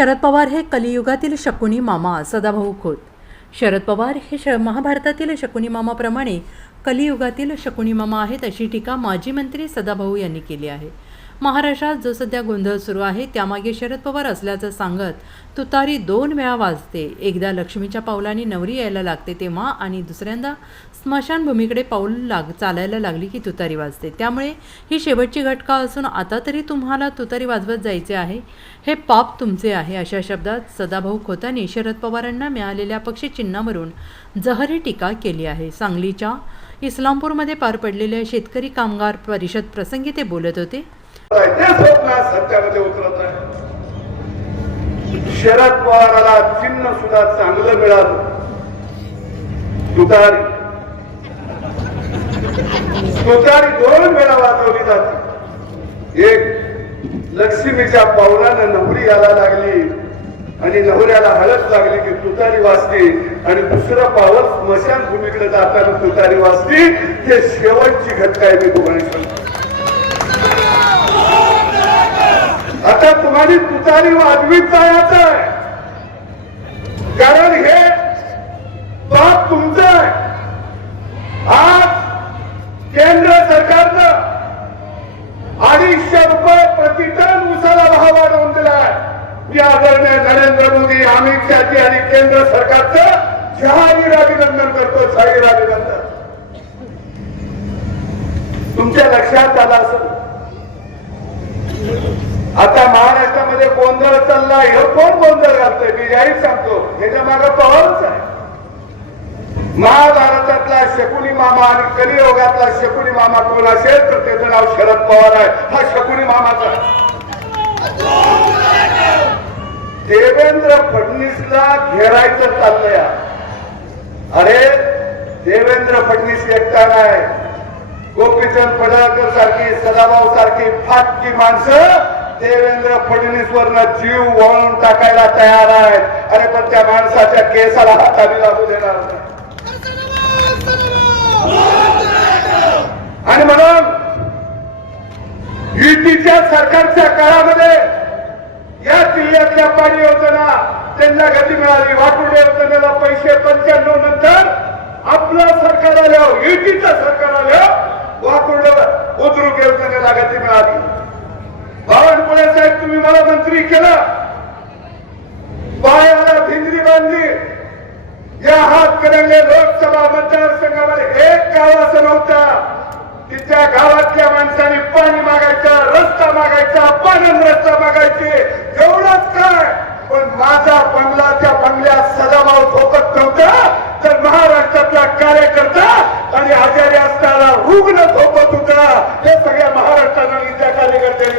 शरद पवार हे कलियुगातील शकुनी मामा सदाभाऊ खोत. शरद पवार हे श महाभारतातील शकुनी मामाप्रमाणे कलियुगातील शकुनी मामा आहेत अशी टीका माजी मंत्री सदाभाऊ यांनी केली आहे. महाराष्ट्रात जो सध्या गोंधळ सुरू आहे त्यामागे शरद पवार असल्याचं सांगत तुतारी दोन वेळा वाजते. एकदा लक्ष्मीच्या पावलांनी नवरी यायला लागते तेव्हा आणि दुसऱ्यांदा स्मशानभूमीकडे पाऊल लाग चालायला लागली की तुतारी वाजते. त्यामुळे ही शेवटची घटका असून आता तरी तुम्हाला तुतारी वाजवत जायचे आहे हे पाप तुमचे आहे अशा शब्दात सदाभाऊ खोतांनी शरद पवारांना मिळालेल्या पक्षचिन्हावरून जहरी टीका केली आहे. सांगलीच्या इस्लामपूरमध्ये पार पडलेल्या शेतकरी कामगार परिषद प्रसंगी ते बोलत होते. ते स्वप्न सत्यामध्ये उतरत आहे. शरद पवाराला चिन्ह सुद्धा चांगलं मिळालं. तुतारी. तुतारी दोन वेळा वाजवली जाते. एक लक्ष्मीच्या पावलानं नवरी यायला लागली आणि नवऱ्याला हळद लागली की तुतारी वाजते आणि दुसरं पावल स्मशान भूमीकडे जाताना तुतारी वाजते. हे शेवटची घटका आहे मी तुम्हाला सांगतो. आता तुम्हाला तुतारी वाजवीत जायचं आहे. कारण हे बाप तुमचं आहे. आज केंद्र सरकारनं अडीचशे रुपये प्रतिटन उसाला भाव वाढवून दिला आहे. मी आदरणीय नरेंद्र मोदी अमित शहाजी आणि केंद्र सरकारचं जाहीर अभिनंदन करतो शाहीर अभिनंदन. तुमच्या लक्षात आलं असं आता महाराष्ट्रामध्ये गोंधळ चालला हे कोण गोंधळ घालतोय? मी जाहीर सांगतो ह्याच्या मागे पवारच आहे. महाभारतातला शकुनी मामा आणि कलियोगातला शकुनी मामा कोण असेल तर त्याचं नाव शरद पवार आहे. हा शकुनी मामाचा. देवेंद्र फडणवीसला घेरायचं चाललंय. अरे देवेंद्र फडणवीस एकटा नाही. गोपीचंद पडळकर सारखी सदाभाऊ सारखी फाटकी माणसं देवेंद्र फडणवीस वरनं जीव वळून टाकायला तयार आहेत. अरे पण त्या माणसाच्या केसाला हाताने लागू देणार नाही. आणि म्हणून युतीच्या सरकारच्या काळामध्ये या जिल्ह्यातल्या पाणी योजना त्यांना गती मिळाली. वाटून योजनेला पैसे पंच्याण्णव नंतर आपलं सरकार आलं युतीचं सरकार आलं वाकुर्ड उतरू योजनेला गती मिळाली. तुम्ही मला मंत्री केला. पायाला भिंगरी बांधली. या हातकणंगले लोकसभा मतदारसंघामध्ये एक गाव असं नव्हता. तिच्या गावातल्या माणसाने पाणी मागायचं रस्ता मागायचा पाणन रस्ता मागायचे. एवढंच काय? पण माझा बंगला त्या बंगल्यात सदाभाव ठोकत नव्हता. तर महाराष्ट्रातला कार्यकर्ता आणि आजारी असताना रुग्ण ठोकत होता हे सगळ्या महाराष्ट्राला त्या कार्यकर्त्यांनी